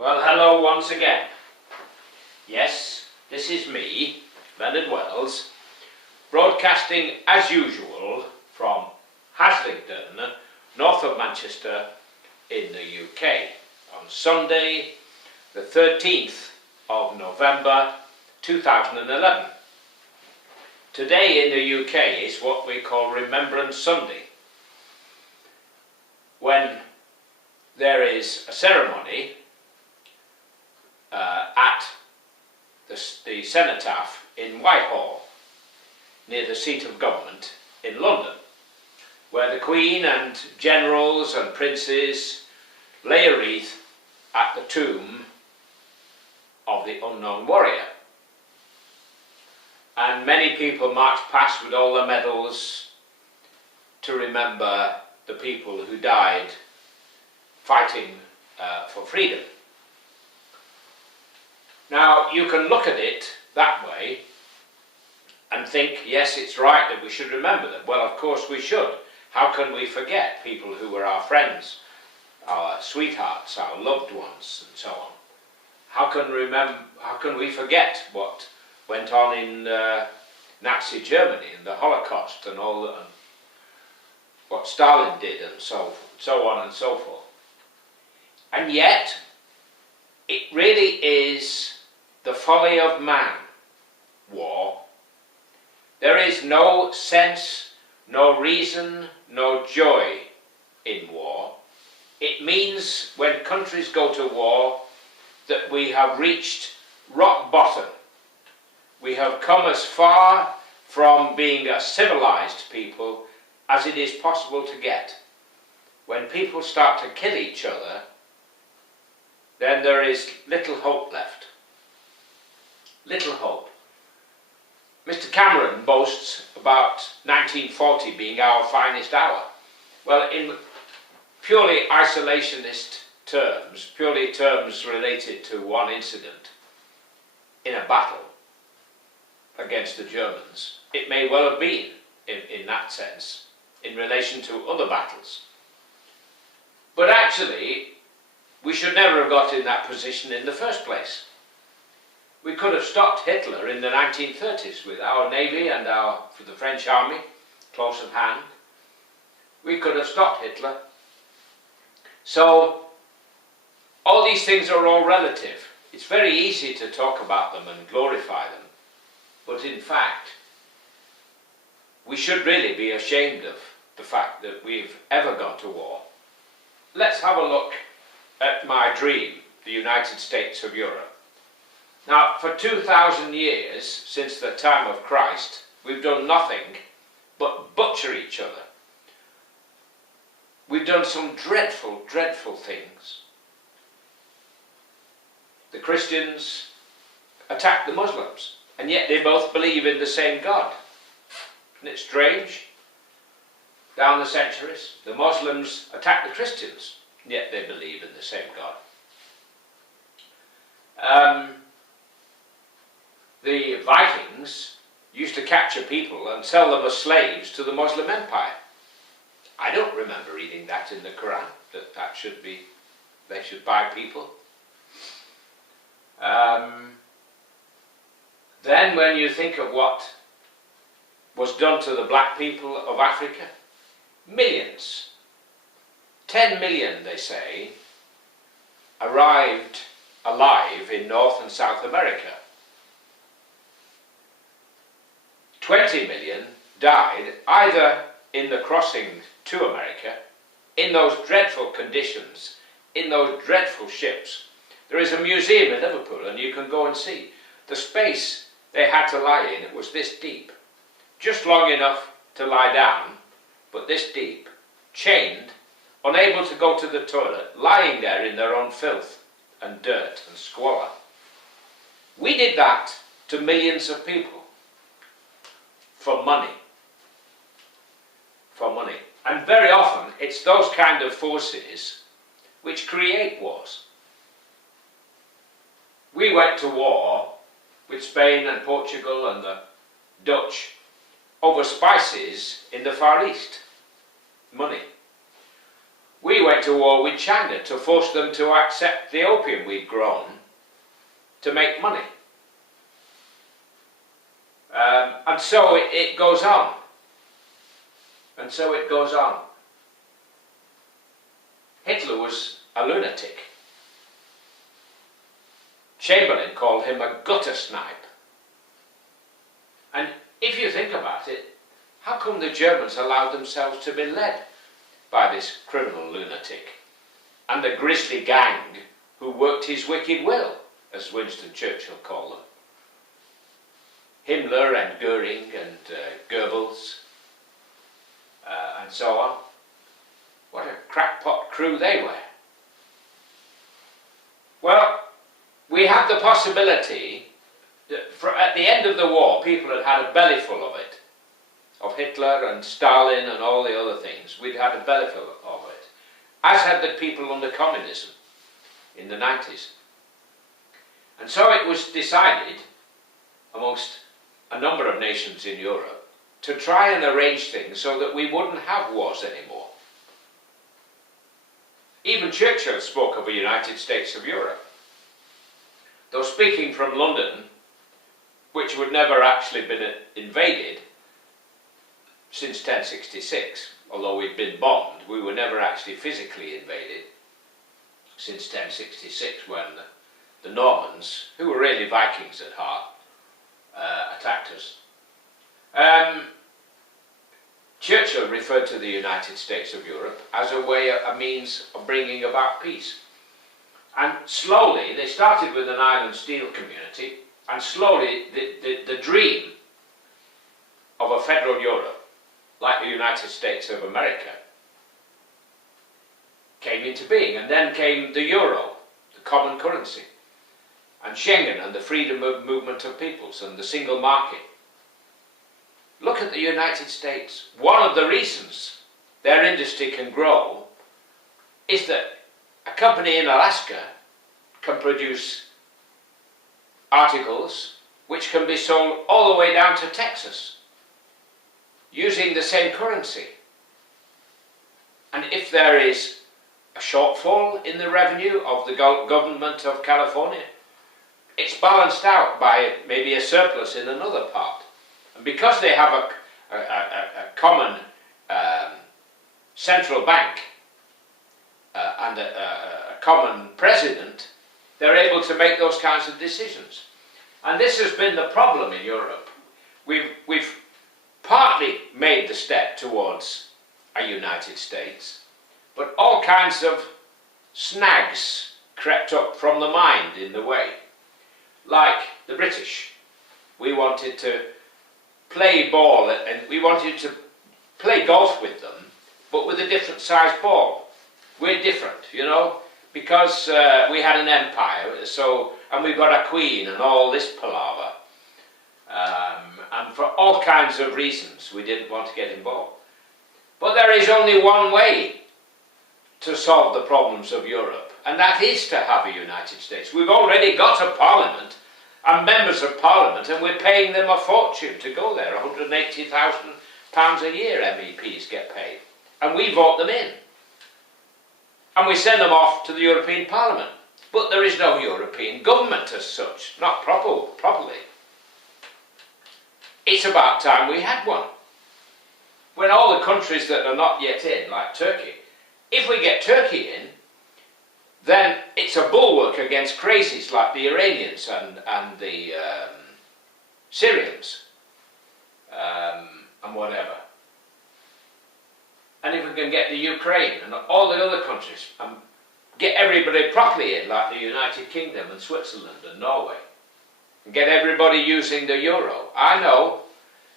Well, hello once again. Yes, this is me, Leonard Wells, broadcasting as usual from HASLINGDEN, north of Manchester in the UK, on Sunday the 13th of November 2011. Today in the UK is what we call Remembrance Sunday, when there is a ceremony at the cenotaph in Whitehall, near the seat of government in London, where the Queen and generals and princes lay a wreath at the tomb of the unknown warrior. And many people march past with all the medals to remember the people who died fighting for freedom. Now, you can look at it that way and think, yes, it's right that we should remember them. Well, of course we should. How can we forget people who were our friends, our sweethearts, our loved ones, and so on? How can we forget what went on in Nazi Germany and the Holocaust and all that, and what Stalin did, and so on and so forth? And yet, it really is the folly of man, war. There is no sense, no reason, no joy in war. It means when countries go to war that we have reached rock bottom. We have come as far from being a civilized people as it is possible to get. When people start to kill each other, then there is little hope left. Little hope. Mr. Cameron boasts about 1940 being our finest hour. Well, in purely isolationist terms, purely terms related to one incident in a battle against the Germans, it may well have been, in that sense, in relation to other battles. But actually, we should never have got in that position in the first place. We could have stopped Hitler in the 1930s with our navy and the French army close at hand. We could have stopped Hitler. So, all these things are all relative. It's very easy to talk about them and glorify them. But in fact, we should really be ashamed of the fact that we've ever gone to war. Let's have a look at my dream, the United States of Europe. Now, for 2,000 years, since the time of Christ, we've done nothing but butcher each other. We've done some dreadful, dreadful things. The Christians attack the Muslims, and yet they both believe in the same God. Isn't it strange? Down the centuries, the Muslims attack the Christians, and yet they believe in the same God. The Vikings used to capture people and sell them as slaves to the Muslim Empire. I don't remember reading that in the Quran, they should buy people. Then when you think of what was done to the black people of Africa, millions, 10 million they say, arrived alive in North and South America. 20 million died either in the crossing to America, in those dreadful conditions, in those dreadful ships. There is a museum in Liverpool and you can go and see. The space they had to lie in, it was this deep. Just long enough to lie down, but this deep. Chained, unable to go to the toilet, lying there in their own filth and dirt and squalor. We did that to millions of people. For money. For money. And very often it's those kind of forces which create wars. We went to war with Spain and Portugal and the Dutch over spices in the Far East. Money. we went to war with China to force them to accept the opium we'd grown to make money. And so it goes on. And so it goes on. Hitler was a lunatic. Chamberlain called him a gutter snipe. And if you think about it, how come the Germans allowed themselves to be led by this criminal lunatic and the grisly gang who worked his wicked will, as Winston Churchill called them? Himmler and Goering and Goebbels and so on. What a crackpot crew they were. Well, we had the possibility that at the end of the war, people had had a bellyful of it, of Hitler and Stalin and all the other things. We'd had a bellyful of it, as had the people under communism in the 90s. And so it was decided, amongst a number of nations in Europe, to try and arrange things so that we wouldn't have wars anymore. Even Churchill spoke of a United States of Europe. Though speaking from London, which would never actually been invaded since 1066, although we'd been bombed, we were never actually physically invaded since 1066 when the Normans, who were really Vikings at heart, attacked us. Churchill referred to the United States of Europe as a way, a means of bringing about peace. And slowly, they started with an iron and steel community, and slowly the dream of a federal Europe, like the United States of America, came into being. And then came the euro, the common currency, and Schengen and the freedom of movement of peoples and the single market. Look at the United States. One of the reasons their industry can grow is that a company in Alaska can produce articles which can be sold all the way down to Texas using the same currency. And if there is a shortfall in the revenue of the government of California, it's balanced out by maybe a surplus in another part. And because they have a common central bank and a common president, they're able to make those kinds of decisions. And this has been the problem in Europe. We've partly made the step towards a United States, but all kinds of snags crept up from the mind in the way. Like the British. We wanted to play ball and we wanted to play golf with them, but with a different sized ball. We're different, you know, because we had an empire, and we've got a queen and all this palaver. And for all kinds of reasons, we didn't want to get involved. But there is only one way to solve the problems of Europe, and that is to have a United States. We've already got a parliament and members of parliament, and we're paying them a fortune to go there. £180,000 a year MEPs get paid. And we vote them in. And we send them off to the European Parliament. But there is no European government as such, not properly. It's about time we had one. When all the countries that are not yet in, like Turkey, if we get Turkey in, then it's a bulwark against crazies like the Iranians and the Syrians and whatever. And if we can get the Ukraine and all the other countries and get everybody properly in, like the United Kingdom and Switzerland and Norway, and get everybody using the euro. I know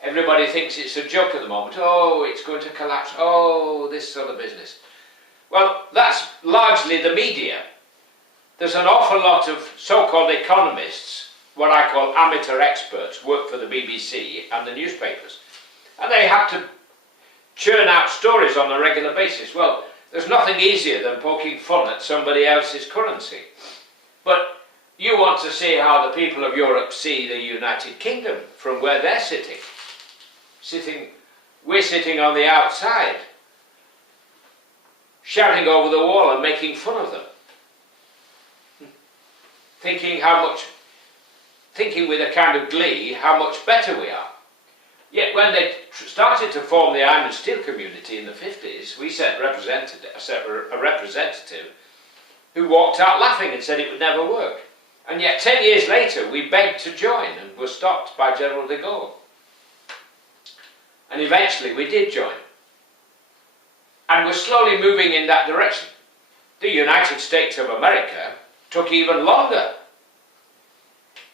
everybody thinks it's a joke at the moment. Oh, it's going to collapse. Oh, this sort of business. Well, that's largely the media. There's an awful lot of so-called economists, what I call amateur experts, work for the BBC and the newspapers. And they have to churn out stories on a regular basis. Well, there's nothing easier than poking fun at somebody else's currency. But you want to see how the people of Europe see the United Kingdom from where they're sitting. We're sitting on the outside. shouting over the wall and making fun of them. Thinking with a kind of glee how much better we are. Yet when they started to form the iron and steel community in the 50s, we sent a representative who walked out laughing and said it would never work. And yet 10 years later we begged to join and were stopped by General de Gaulle. And eventually we did join. And we're slowly moving in that direction. The United States of America took even longer.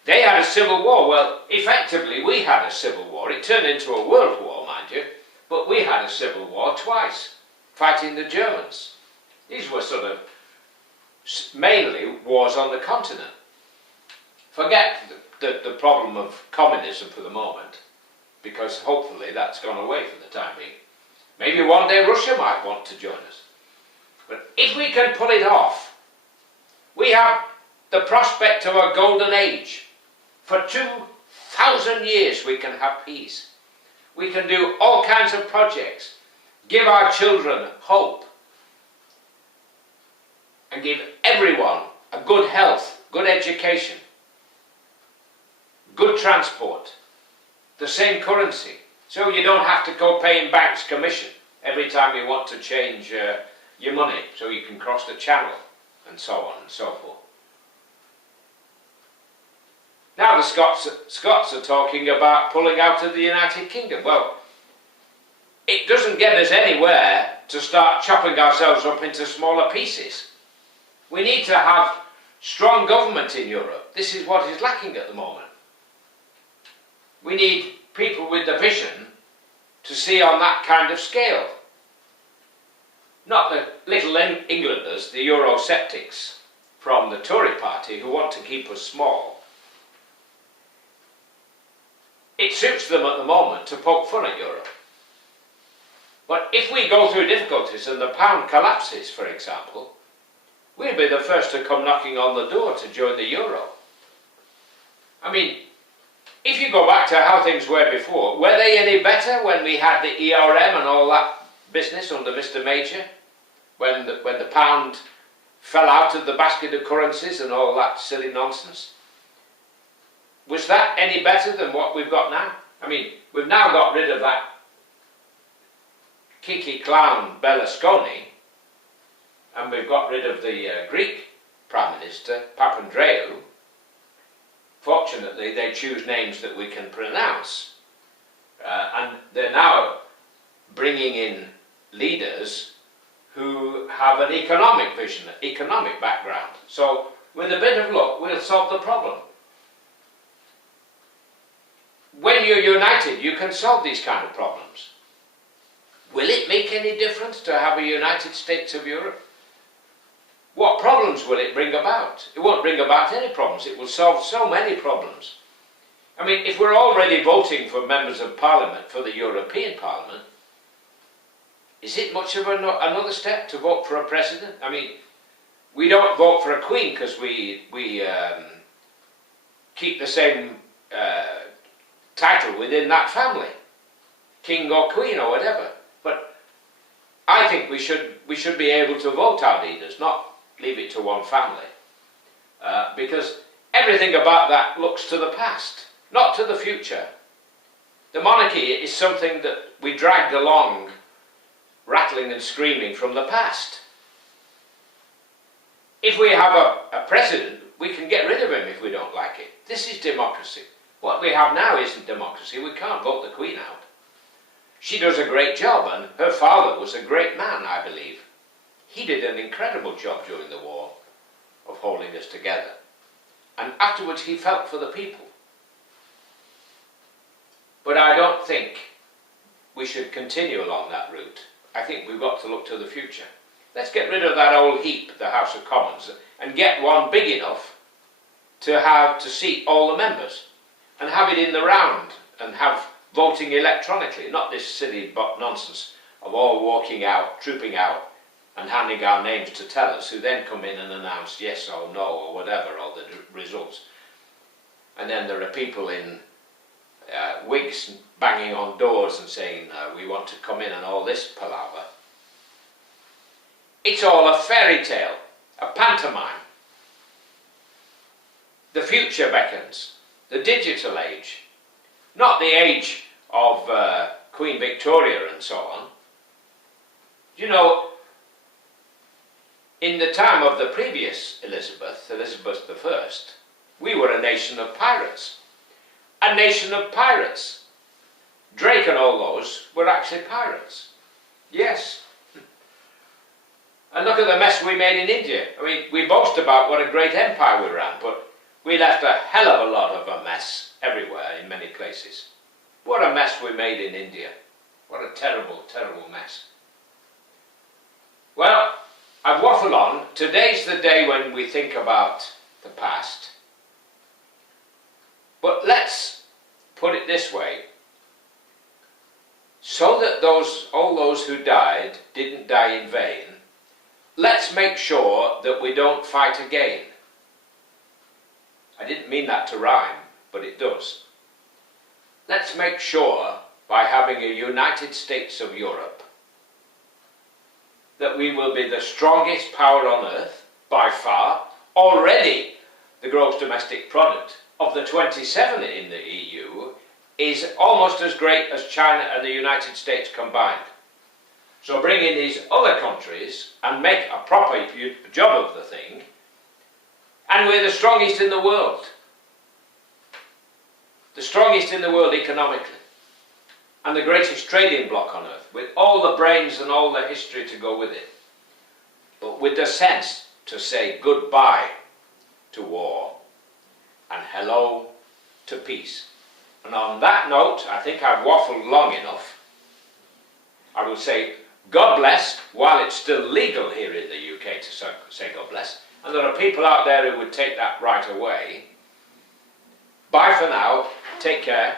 They had a civil war. Well, effectively we had a civil war. It turned into a world war, mind you, but we had a civil war twice, fighting the Germans. These were sort of mainly wars on the continent. Forget the problem of communism for the moment, because hopefully that's gone away for the time being. Maybe one day Russia might want to join us. But if we can pull it off, we have the prospect of a golden age. For 2,000 years we can have peace. We can do all kinds of projects, give our children hope, and give everyone a good health, good education, good transport, the same currency, so you don't have to go paying banks commission every time you want to change your money, so you can cross the channel, and so on and so forth. Now the Scots are talking about pulling out of the United Kingdom. Well, it doesn't get us anywhere to start chopping ourselves up into smaller pieces. We need to have strong government in Europe. This is what is lacking at the moment. We need people with the vision to see on that kind of scale. Not the little Englanders, the Eurosceptics from the Tory party who want to keep us small. It suits them at the moment to poke fun at Europe. But if we go through difficulties and the pound collapses, for example, we'll be the first to come knocking on the door to join the euro. I mean, if you go back to how things were before, were they any better when we had the ERM and all that business under Mr. Major? When the pound fell out of the basket of currencies and all that silly nonsense? Was that any better than what we've got now? I mean, we've now got rid of that kinky clown Berlusconi, and we've got rid of the Greek Prime Minister, Papandreou. Fortunately, they choose names that we can pronounce. And they're now bringing in leaders who have an economic vision, an economic background. So, with a bit of luck, we'll solve the problem. When you're united, you can solve these kind of problems. Will it make any difference to have a United States of Europe? What problems will it bring about? It won't bring about any problems. It will solve so many problems. I mean, if we're already voting for members of Parliament for the European Parliament, is it much of another step to vote for a president? I mean, we don't vote for a queen because we keep the same title within that family, king or queen or whatever. But I think we should be able to vote our leaders, not leave it to one family, because everything about that looks to the past, not to the future. The monarchy is something that we dragged along, rattling and screaming from the past. If we have a president, we can get rid of him if we don't like it. This is democracy. What we have now isn't democracy. We can't vote the Queen out. She does a great job, and her father was a great man, I believe. He did an incredible job during the war of holding us together. And afterwards he felt for the people. But I don't think we should continue along that route. I think we've got to look to the future. Let's get rid of that old heap, the House of Commons, and get one big enough to seat all the members, and have it in the round, and have voting electronically, not this silly nonsense of all walking out, trooping out, and handing our names to tellers, who then come in and announce yes or no or whatever, or the results. And then there are people in wigs banging on doors and saying, we want to come in, and all this palaver. It's all a fairy tale, a pantomime. The future beckons, the digital age, not the age of Queen Victoria and so on. You know, in the time of the previous Elizabeth, Elizabeth I, we were a nation of pirates. A nation of pirates. Drake and all those were actually pirates. Yes. And look at the mess we made in India. I mean, we boast about what a great empire we ran, but we left a hell of a lot of a mess everywhere in many places. What a mess we made in India. What a terrible, terrible mess. Well, I've waffled on. Today's the day when we think about the past. But let's put it this way. So that all those who died didn't die in vain, let's make sure that we don't fight again. I didn't mean that to rhyme, but it does. Let's make sure, by having a United States of Europe, that we will be the strongest power on earth, by far. Already, the gross domestic product of the 27 in the EU is almost as great as China and the United States combined. So bring in these other countries and make a proper job of the thing, and we're the strongest in the world. The strongest in the world economically, and the greatest trading bloc on earth, with all the brains and all the history to go with it, but with the sense to say goodbye to war and hello to peace. And on that note, I think I've waffled long enough. I will say God bless, while it's still legal here in the UK to say God bless, and there are people out there who would take that right away. Bye for now, take care.